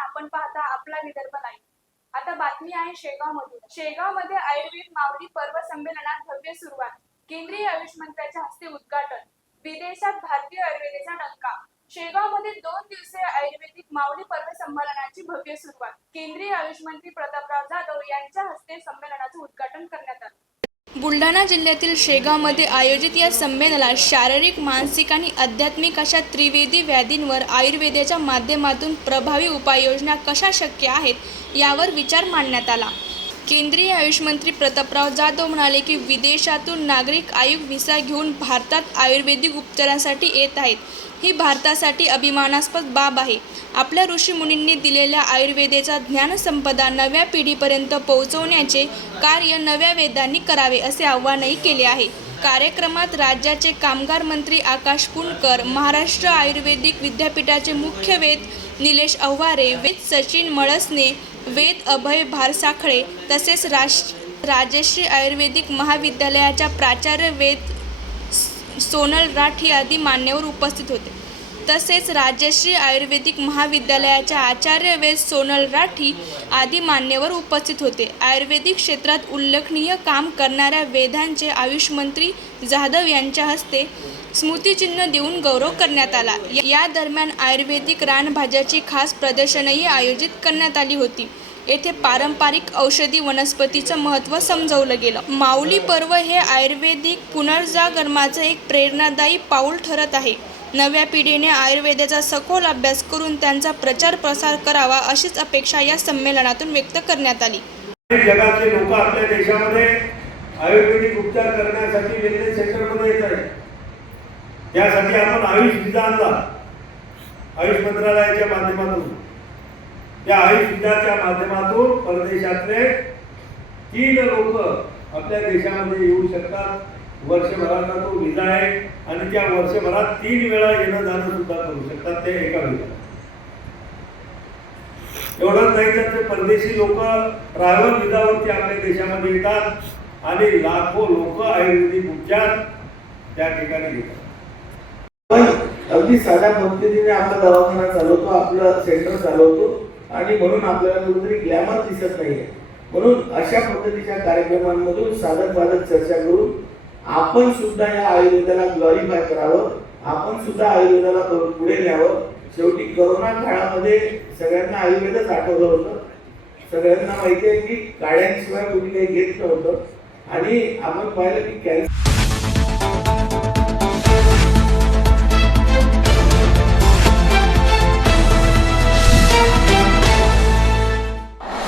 आपण पाहता आपला विदर्भ नाही. आता बातमी आहे शेगाव मधून शेगावमध्ये आयुर्वेद मावळी पर्व संमेलनात भव्य सुरुवात. केंद्रीय आयुष मंत्र्याच्या हस्ते उद्घाटन. विदेशात भारतीय आयुर्वेदाचा डंका. शेगावमध्ये दोन दिवसीय आयुर्वेदिक मावली पर्व संमेलनाची भव्य सुरुवात. केंद्रीय आयुष मंत्री प्रतापराव जाधव यांच्या हस्ते संमेलनाचं उद्घाटन करण्यात आलं. बुलढाणा जिल्ह्यातील शेगावमध्ये आयोजित या संमेलनात शारीरिक मानसिक आणि आध्यात्मिक अशा त्रिवेदी व्याधींवर आयुर्वेदाच्या माध्यमातून प्रभावी उपाययोजना कशा शक्य आहेत यावर विचार मांडण्यात आला. केंद्रीय आयुष मंत्री प्रतापराव जाधव म्हणाले की विदेशातून नागरिक आयु व्हिसा घेऊन भारतात आयुर्वेदिक उपचारांसाठी येत आहेत. ही भारतासाठी अभिमानास्पद बाब आहे. आपल्या ऋषीमुनींनी दिलेल्या आयुर्वेदेचा ज्ञानसंपदा नव्या पिढीपर्यंत पोहोचवण्याचे कार्य नव्या वेदांनी करावे असे आवाहनही केले आहे. कार्यक्रमात राज्याचे कामगार मंत्री आकाश पुणकर महाराष्ट्र आयुर्वेदिक विद्यापीठाचे मुख्य वेद निलेश अव्हारे वेद सचिन मळसने वेद अभय भारसाखळे तसेच राश राजश्री आयुर्वेदिक महाविद्यालयाच्या प्राचार्य वेद सोनल राठी आदी मान्यवर उपस्थित होते. तसेच राजश्री आयुर्वेदिक महाविद्यालयाच्या आचार्य वेद सोनल राठी आदी मान्यवर उपस्थित होते. आयुर्वेदिक क्षेत्रात उल्लेखनीय काम करणाऱ्या वेदांचे आयुष मंत्री जाधव यांच्या हस्ते स्मृतिचिन्ह देऊन गौरव करण्यात आला. या दरम्यान आयुर्वेदिक रानभाज्याची खास प्रदर्शनही आयोजित करण्यात आली होती. येथे पारंपरिक औषधी वनस्पतीचं महत्त्व समजवलं गेलं. माऊली पर्व हे आयुर्वेदिक पुनर्जागरणाचं एक प्रेरणादायी पाऊल ठरत आहे. नव्या पिढीने आयुर्वेदाचा सखोल अभ्यास करून त्यांचा प्रचार प्रसार करावा अशीच अपेक्षा या संमेलनातून व्यक्त करण्यात आली. जगातले लोक आपल्या देशामध्ये आयुर्वेदिक उपचार करण्यासाठी वेलनेस सेंटरमध्ये येत आहेत. त्यासाठी आपण आयुष विजा आणला आयुष मंत्रालयाच्या माध्यमातून त्या आयुष माध्यमातून परदेशातले तीन लोक आपल्या देशामध्ये येऊ शकतात. वर्षभराचा तो विजा आहे आणि त्या वर्षभरात तीन वेळा येणं जाणं सुद्धा करू शकतात ते एका वेळेला एवढंच नाही तर ते परदेशी लोक ट्रॅव्हल विजावरती आपल्या देशामध्ये येतात आणि लाखो लोक आयुर्वेदिक उपचार त्या ठिकाणी घेतात. पण अगदी साध्या पद्धतीने आपला दवाखाना चालवतो आपलं सेंटर चालवतो. आणि म्हणून आपल्याला कुठेतरी ग्लॅमर दिसत नाहीये. म्हणून अशा पद्धतीच्या कार्यक्रमांमधून साधक बाधक चर्चा करून आपण सुद्धा या आयुर्वेदाला ग्लॉरीफाय करावं. आपण सुद्धा आयुर्वेदाला पुढे- पुढे न्यावं. शेवटी करोना काळामध्ये सगळ्यांना आयुर्वेदच आठवलं होतं. सगळ्यांना माहिती आहे की गाड्यांशिवाय कुठे काही घेत नव्हतं. आणि आपण पाहिलं की कॅन्सर